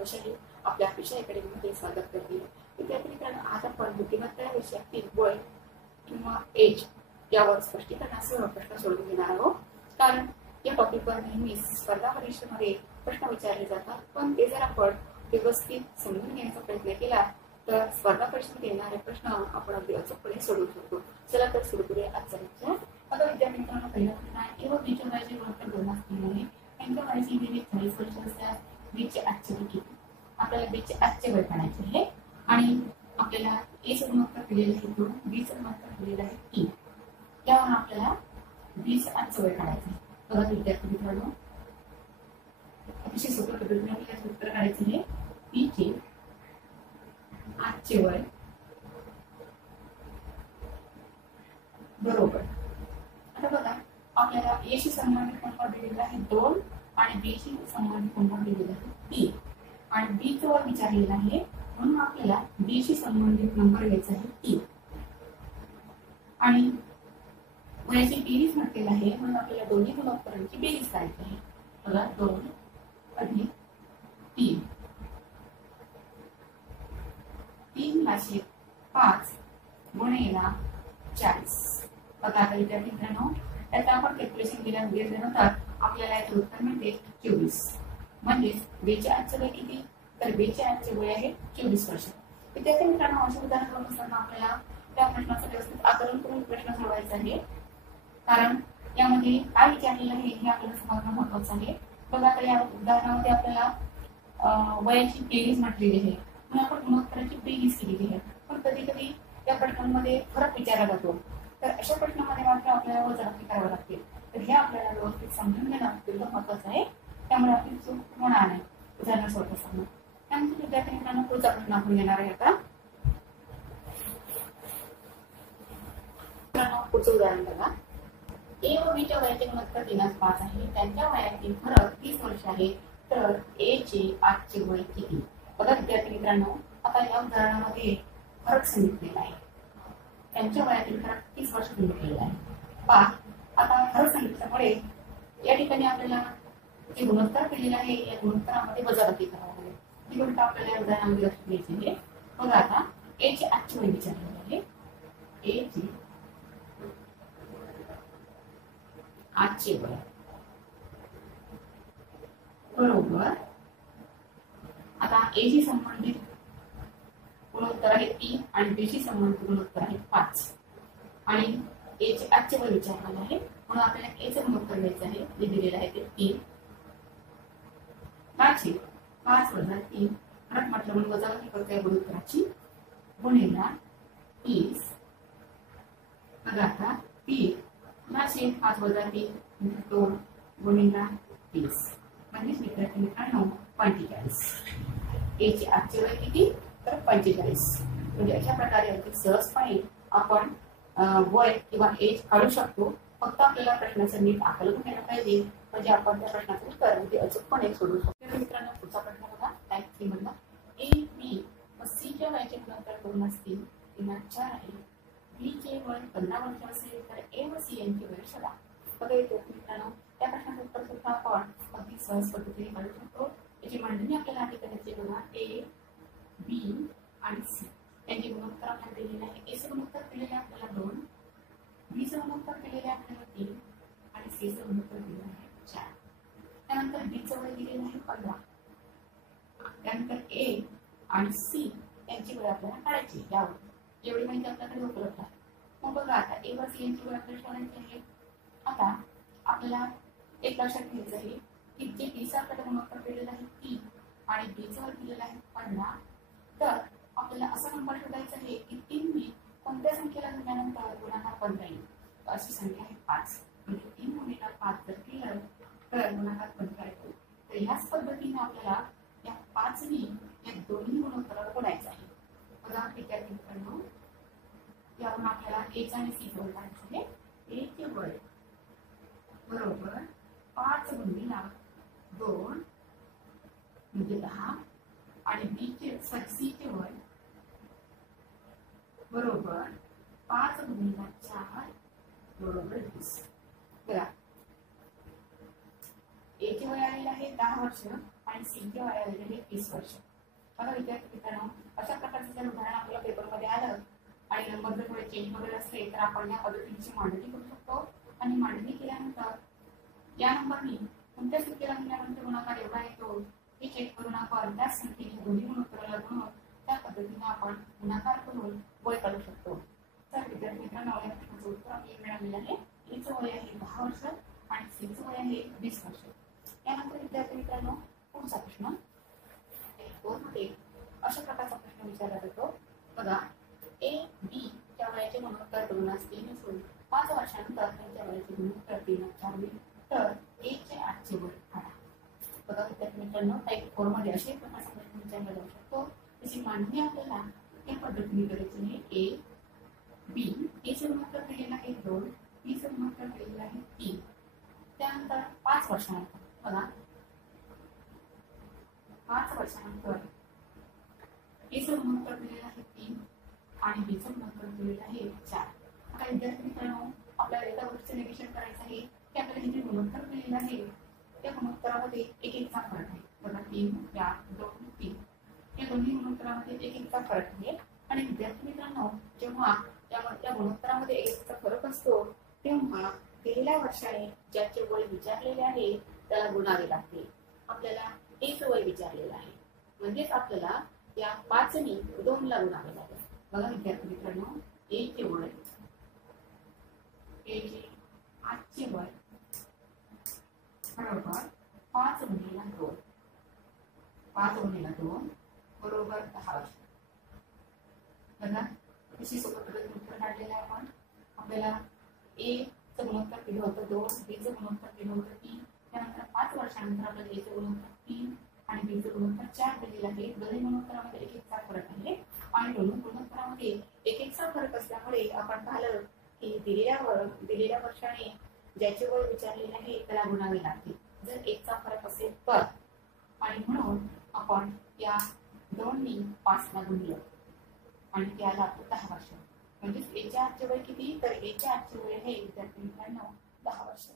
वैशाली आपल्या अपेक्षा अकॅडमीमध्ये स्वागत करते. विद्यार्थी मित्रांनो, आज आपण बुद्धिमत्ता या विषयातील वय किंवा एज यावर स्पष्टीकरणासह प्रश्न सोडवून घेणार आहोत. कारण या टॉपिकवर नेहमीच स्पर्धा परीक्षेमध्ये प्रश्न विचारले जातात, पण ते जर आपण व्यवस्थित समजून घेण्याचा प्रयत्न केला तर स्पर्धा परीक्षेमध्ये येणारे प्रश्न आपण अगदी अचूकपणे सोडवू शकतो. चला तर सुरू करूया आजचा विचार. आता विद्यार्थी मित्रांनो, पहिला प्रश्न आहे, एवढं बीच्या वयाचे गुणोत्तर 2 असतील. त्यांच्या वयाची बेरीज 40 वर्ष असल्यास बीचे आजचे वय किती? आपल्याला बीचे आजचे वय काढायचे आहे आणि आपल्याला एचं गुणोत्तर दिलेलं आहे 2, बीचं गुणोत्तर दिलेलं आहे 3. त्यावरून आपल्याला बीचं आजचं वय काढायचं आहे. बघा विद्यार्थी मित्रांनो, अतिशय सोप्या पद्धतीने आपल्याला उत्तर काढायचे आहे. बीचे आजचे वय बरोबर. आता बघा, आपल्याला एशी संबंधित नंबर दिलेला आहे 2 आणि बीशी संबंधित नंबर दिलेला आहे 3 आणि बीचं वय विचारलेलं आहे, म्हणून आपल्याला बीशी संबंधित नंबर घ्यायचा आहे 3 आणि वयाची बेरीज म्हटलेलं आहे, म्हणून आपल्याला दोन्ही गुणोत्तरांची बेरीज करायची आहे. बघा, 2 अधिक 3, 3 लाशे 5 गुणिले 40. बघा आता विद्यार्थी मित्रांनो, त्याचा आपण कॅल्क्युलेशन केल्यानंतर आपल्याला याचं उत्तर मिळते 24. म्हणजेच बीचे आजचे वय किती? तर बीचे आजचे वय आहे 24 वर्ष. विद्यार्थी मित्रांनो, अशा उदाहरण करून असताना आपल्याला त्या प्रश्नाचं व्यवस्थित आकलन करून प्रश्न सोडवायचा आहे. कारण यामध्ये काय विचारलेलं आहे हे आपल्याला समजणं महत्वाचं आहे. बघा, आता या उदाहरणामध्ये आपल्याला वयाची बेरीज म्हटलेली आहे, म्हणून आपण गुणोत्तराची बेरीज केलेली आहे. पण कधी कधी या प्रश्नांमध्ये फरक विचारला जातो, तर अशा प्रश्नामध्ये मात्र आपल्याला वजाबाकी करावं लागते. तर हे आपल्याला व्यवस्थित समजून घेणं अत्यंत महत्वाचं आहे. त्यामुळे आपली चूक होणार नाही उदाहरण सोडत असताना. त्यानंतर विद्यार्थी मित्रांनो, पुढचा प्रश्न आपण घेणार आहे. आता पुढचं उदाहरण बघा. ए व बीच्या वयाचे गुणोत्तर 3:5 आहे. त्यांच्या वयातील फरक 30 वर्ष आहे. तर ए चे आजचे वय किती? बघा विद्यार्थी मित्रांनो, आता या उदाहरणामध्ये फरक सांगितलेला आहे. त्यांच्या वयातील फरक 30 वर्ष सांगितलेला आहे. पहा, आता फरक सांगितल्यामुळे या ठिकाणी आपल्याला जे गुणोत्तर दिलेलं आहे या गुणोत्तरामध्ये वजाबाकी करावं लागेल. ही गोष्ट आपल्याला या उदाहरणामध्ये लक्षात घ्यायची आहे. बघा, आता ए चे आजचे वय विचारलेले आहे. ए चे आजचे वय बरोबर. आता ए शी संबंधित गुणोत्तर आहे 3 आणि बी शी संबंधित गुणोत्तर आहे 5 आणि ए चे आजचे वय विचारलेलं आहे, म्हणून आपल्याला ए चे गुणोत्तर घ्यायचं आहे. जे दिलेलं आहे ते 3. 5 वजा 3 फरक म्हटलं म्हणून वजाबाकी करतो या गुणोत्तराची गुणिले 30. बघा आता 3 5 वजा 3 2 गुणिले 30 म्हणजेच विद्यार्थी मित्रांनो 45. ए चे आजचे वय किती? तर 45. म्हणजे अशा प्रकारे अगदी सहजपणे आपण वय किंवा एज काढू शकतो. फक्त आपल्याला प्रश्नाचं नीट आकलन केलं पाहिजे, म्हणजे आपण त्या प्रश्नाचं उत्तर अगदी अचूकपणे सोडू शकतो. मित्रांनो, पुढचा प्रश्न बघा. टाइप 3 मधला. ए बी व सी च्या वयाचे गुणोत्तर 2 असतील. 3:4 आहे. बी चे वय 15 वर्ष असेल तर ए व सी यांचे वय शोधा. बघा मित्रांनो, त्या प्रश्नाचं उत्तर सुद्धा आपण अगदी सहज पद्धतीने काढू शकतो. याची मांडणी आपल्याला आधी करायची. बघा, ए बी आणि सी यांचे गुणोत्तर आपल्याला दिलेले आहे. ए चे गुणोत्तर दिलेले आपल्याला 2, बी चे गुणोत्तर दिलेले आपल्याला 3 आणि सी चे गुणोत्तर दिलेले आहे 4. त्यानंतर बी चे वय दिलेले आहे 15. त्यानंतर ए आणि सी यांची वय आपल्याला काढायची. यावर एवढी माहिती आपल्याकडे उपलब्ध आहे. मग बघा, आता ए व सी यांची वय आपल्याला शोधायची आहे. आता आपल्याला एक लक्षात घ्यायचं आहे की जे बी चे आपल्याला गुणोत्तर दिलेलं आहे 3 आणि बी चे वय दिलेलं आहे 15, तर आपल्याला असा नंबर शोधायचा आहे की 3 बी कोणत्या संख्येला दिल्यानंतर गुणाकार 15 येईल. अशी संख्या आहे 5. म्हणजे 3 गुणिले 5 जर केलं तर गुणाकार 15 येतो. तर ह्याच पद्धतीने आपल्याला या 5 नी या दोन्ही गुणोत्तराला गुणायचं आहे. बघा विद्यार्थी मित्रांनो, यावरून आपल्याला ए आणि सी वय काढायचं आहे. ए चे वय बरोबर 5 गुणिले 2 म्हणजे 10 आणि बी चे सी चे वय बरोबर 5 गुणिले 4 बरोबर 20. बघा, ए चे वय आलेलं आहे 10 वर्ष आणि सीचे वय आलेले आहे 30 वर्ष. बघा विद्यार्थी मित्रांनो, अशा प्रकारचं जर उदाहरण आपल्याला पेपरमध्ये आलं आणि नंबर जर थोडे चेंज वगैरे असले तर आपण या पद्धतीची मांडणी करू शकतो. आणि मांडणी केल्यानंतर या नंबरनी कोणत्या संख्येला गुणल्यानंतर गुणाकार एवढा येतो हे चेक करून आपण त्या संख्येने दोन्ही गुणोत्तराला गुणून त्या पद्धतीने आपण गुणाकार करून वय काढू शकतो. तर विद्यार्थी मित्रांनो, या प्रश्नाचं उत्तर आपल्याला मिळालेलं आहे. एचं वय आहे 10 वर्ष आणि सीचं वय आहे 20 वर्ष. यानंतर विद्यार्थी मित्रांनो, पुढचा प्रश्न मध्ये अशा प्रकारचा प्रश्न विचारला जातो. बघा, ए बी च्या वयाचे गुणोत्तर 2 असून 5 वर्षानंतर त्यांच्या वयाचे गुणोत्तर 3 होईल, तर ए चे आजचे वय काढा. बघा विद्यार्थी मित्रांनो, टाईप 4 मध्ये असे प्रकारचा प्रश्न विचारला जाऊ शकतो. त्याची मांडणी आपल्याला या पद्धतीने करायची आहे. ए बी, ए चे गुणोत्तर दिलेलं आहे 2, बी चे गुणोत्तर दिलेलं आहे 3. त्यानंतर 5 वर्षानंतर बघा, 5 वर्षानंतर ए चे गुणोत्तर दिलेलं आहे 3 आणि बी चे गुणोत्तर दिलेलं आहे 4. आता विद्यार्थी मित्रांनो, आपल्याला एका गोष्टीचं निरीक्षण करायचं आहे की आपल्याला हे जे गुणोत्तर दिलेलं आहे त्या गुणोत्तरामध्ये एक एकचा फरक आहे. बघा, 3, 4, 2, 3 या दोन्ही गुणोत्तरामध्ये एक एकचा फरक आहे. आणि विद्यार्थी मित्रांनो, जेव्हा त्या गुणोत्तरामध्ये एक एकचा फरक असतो तेव्हा दिलेल्या वर्षाने ज्याचे वय विचारलेले आहे त्याला गुणावे लागते. आपल्याला एचं वय विचारलेलं आहे म्हणजेच आपल्याला या 5नी 2 ला गुणावे लागेल. बघा विद्यार्थी मित्रांनो, ए चे वय, ए चे आजचे वय बरोबर 5 गुणिले 2, 5 गुणिले 2 बरोबर 10 वर्ष. बघा कशी सोप्या पद्धतीने उत्तर काढलेलं आहे आपण. आपल्याला ए चं गुणोत्तर दिलं होतं 2, बी चं गुणोत्तर दिलं होतं 3, त्यानंतर 5 वर्षानंतर आपल्याला ए चं गुणोत्तर 3 आणि बी चं गुणोत्तर 4 दिलेलं आहे. दोन्ही गुणोत्तरामध्ये एक एकचा फरक आहे आणि दोन्ही गुणोत्तरामध्ये एक एकचा फरक असल्यामुळे आपण पाहिलं की दिलेल्या वर्षाने ज्याचे वय विचारलेले आहे त्याला गुणावे लागते जर एकचा फरक असेल तर. आणि म्हणून आपण या 2नी 5 ला गुणलं आणि त्याला 10 वर्ष. म्हणजे एच्या आजचे वय किती, तर एच्या आजचे वय हे विद्यार्थी मित्रांनो 10 वर्ष.